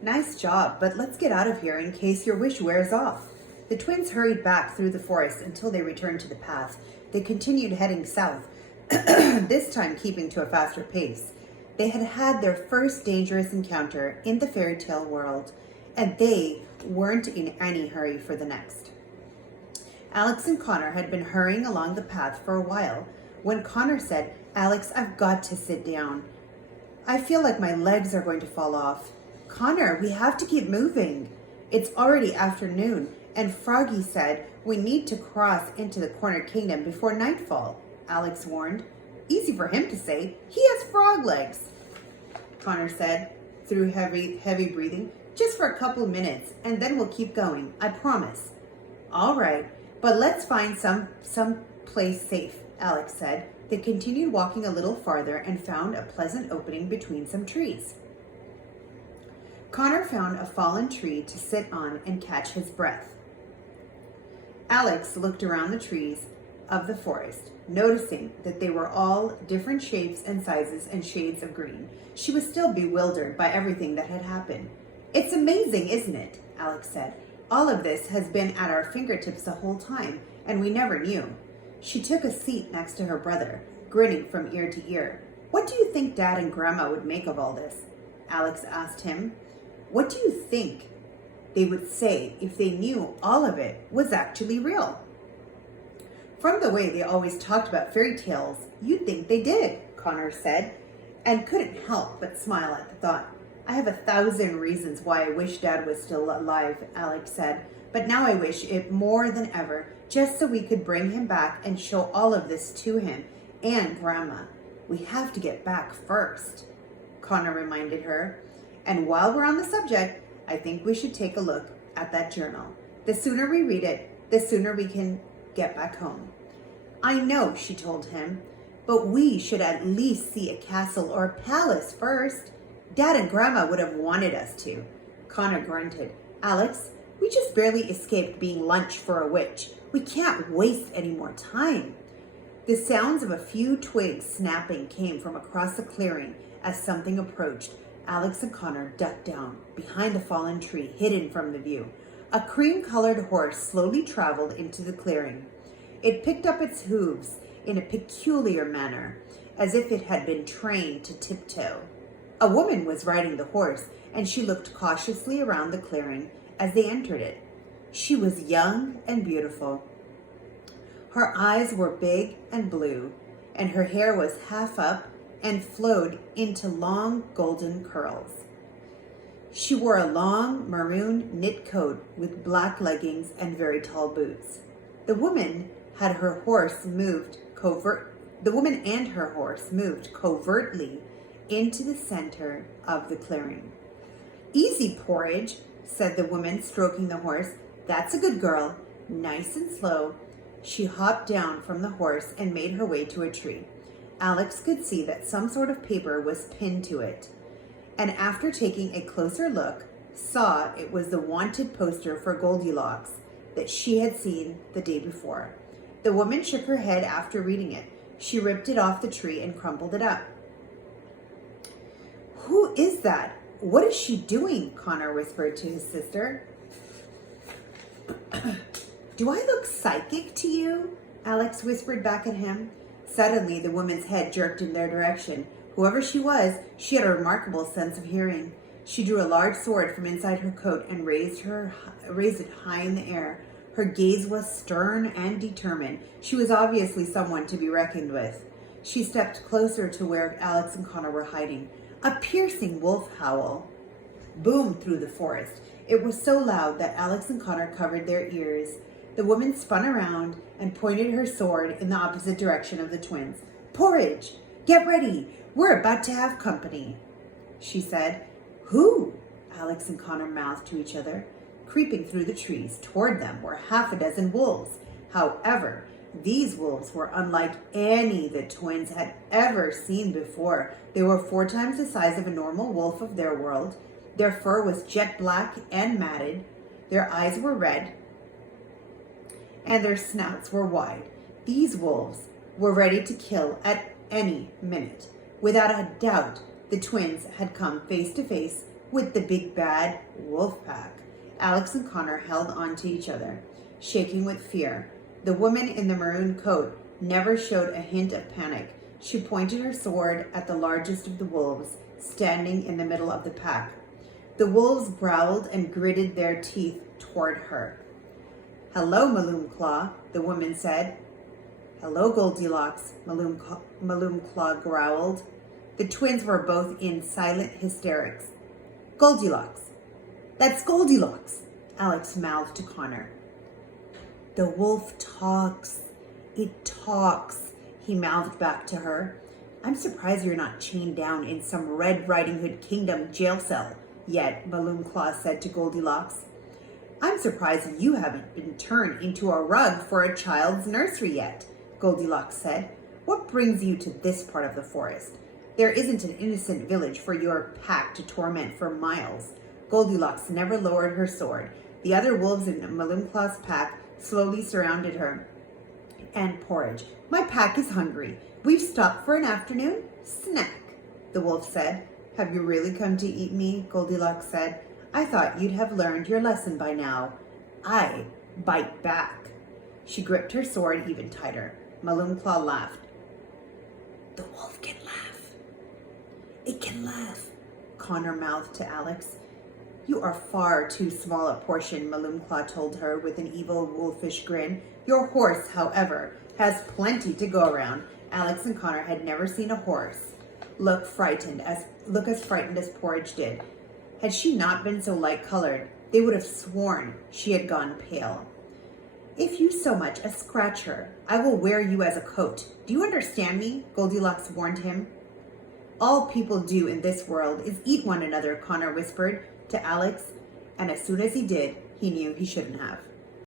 Nice job, but let's get out of here in case your wish wears off. The twins hurried back through the forest until they returned to the path. They continued heading south, this time keeping to a faster pace. They had had their first dangerous encounter in the fairy tale world, and they weren't in any hurry for the next. Alex and Connor had been hurrying along the path for a while when Connor said, "Alex, I've got to sit down. I feel like my legs are going to fall off." "Connor, we have to keep moving. It's already afternoon, and Froggy said we need to cross into the Corner Kingdom before nightfall," Alex warned. "Easy for him to say. He has frog legs," Connor said through heavy breathing. "Just for a couple of minutes, and then we'll keep going. I promise." "All right, but let's find some place safe," Alex said. They continued walking a little farther and found a pleasant opening between some trees. Connor found a fallen tree to sit on and catch his breath. Alex looked around the trees of the forest, noticing that they were all different shapes and sizes and shades of green. She was still bewildered by everything that had happened. "It's amazing, isn't it?" Alex said. "All of this has been at our fingertips the whole time, and we never knew." She took a seat next to her brother, grinning from ear to ear. "What do you think Dad and Grandma would make of all this?" Alex asked him. "What do you think they would say if they knew all of it was actually real?" "From the way they always talked about fairy tales, you'd think they did," Connor said, and couldn't help but smile at the thought. "I have 1,000 reasons why I wish Dad was still alive," Alex said, "but now I wish it more than ever, just so we could bring him back and show all of this to him and Grandma. We have to get back first," Connor reminded her. "And while we're on the subject, I think we should take a look at that journal. The sooner we read it, the sooner we can get back home." "I know," she told him, "but we should at least see a castle or a palace first. Dad and Grandma would have wanted us to." Connor grunted. "Alex, we just barely escaped being lunch for a witch. We can't waste any more time." The sounds of a few twigs snapping came from across the clearing as something approached. Alex and Connor ducked down behind the fallen tree, hidden from the view. A cream-colored horse slowly traveled into the clearing. It picked up its hooves in a peculiar manner, as if it had been trained to tiptoe. A woman was riding the horse, and she looked cautiously around the clearing as they entered it. She was young and beautiful. Her eyes were big and blue, and her hair was half up and flowed into long golden curls. She wore a long maroon knit coat with black leggings and very tall boots. The woman and her horse moved covertly into the center of the clearing. "Easy, Porridge," said the woman, stroking the horse. "That's a good girl. Nice and slow." She hopped down from the horse and made her way to a tree. Alex could see that some sort of paper was pinned to it, and after taking a closer look, saw it was the wanted poster for Goldilocks that she had seen the day before. The woman shook her head after reading it. She ripped it off the tree and crumpled it up. "Who is that? What is she doing?" Connor whispered to his sister. "Do I look psychic to you?" Alex whispered back at him. Suddenly, the woman's head jerked in their direction. Whoever she was, she had a remarkable sense of hearing. She drew a large sword from inside her coat and raised it high in the air. Her gaze was stern and determined. She was obviously someone to be reckoned with. She stepped closer to where Alex and Connor were hiding. A piercing wolf howl boomed through the forest. It was so loud that Alex and Connor covered their ears. The woman spun around and pointed her sword in the opposite direction of the twins. "Porridge, get ready. We're about to have company," she said. "Who?" Alex and Connor mouthed to each other. Creeping through the trees toward them were half a dozen wolves. However, these wolves were unlike any the twins had ever seen before. They were 4 times the size of a normal wolf of their world. Their fur was jet black and matted. Their eyes were red, and their snouts were wide. These wolves were ready to kill at any minute. Without a doubt, the twins had come face to face with the big bad wolf pack. Alex and Connor held on to each other, shaking with fear. The woman in the maroon coat never showed a hint of panic. She pointed her sword at the largest of the wolves, standing in the middle of the pack. The wolves growled and gritted their teeth toward her. "Hello, Maloom Claw," the woman said. "Hello, Goldilocks," Maloom Claw growled. The twins were both in silent hysterics. "Goldilocks. That's Goldilocks," Alex mouthed to Connor. "The wolf talks. It talks," he mouthed back to her. "I'm surprised you're not chained down in some Red Riding Hood Kingdom jail cell yet," Maloom Claw said to Goldilocks. "I'm surprised you haven't been turned into a rug for a child's nursery yet," Goldilocks said. "What brings you to this part of the forest? There isn't an innocent village for your pack to torment for miles." Goldilocks never lowered her sword. The other wolves in Maloom Claw's pack slowly surrounded her. "And porridge. My pack is hungry. We've stopped for an afternoon snack," the wolf said. "Have you really come to eat me?" Goldilocks said. "I thought you'd have learned your lesson by now. I bite back." She gripped her sword even tighter. Maloom Claw laughed. "The wolf can laugh. It can laugh," Connor mouthed to Alex. "You are far too small a portion," Maloom Claw told her with an evil wolfish grin. "Your horse, however, has plenty to go around." Alex and Connor had never seen a horse look as frightened as Porridge did. Had she not been so light-colored, they would have sworn she had gone pale. "If you so much as scratch her, I will wear you as a coat. Do you understand me?" Goldilocks warned him. "All people do in this world is eat one another," Connor whispered to Alex, and as soon as he did, he knew he shouldn't have.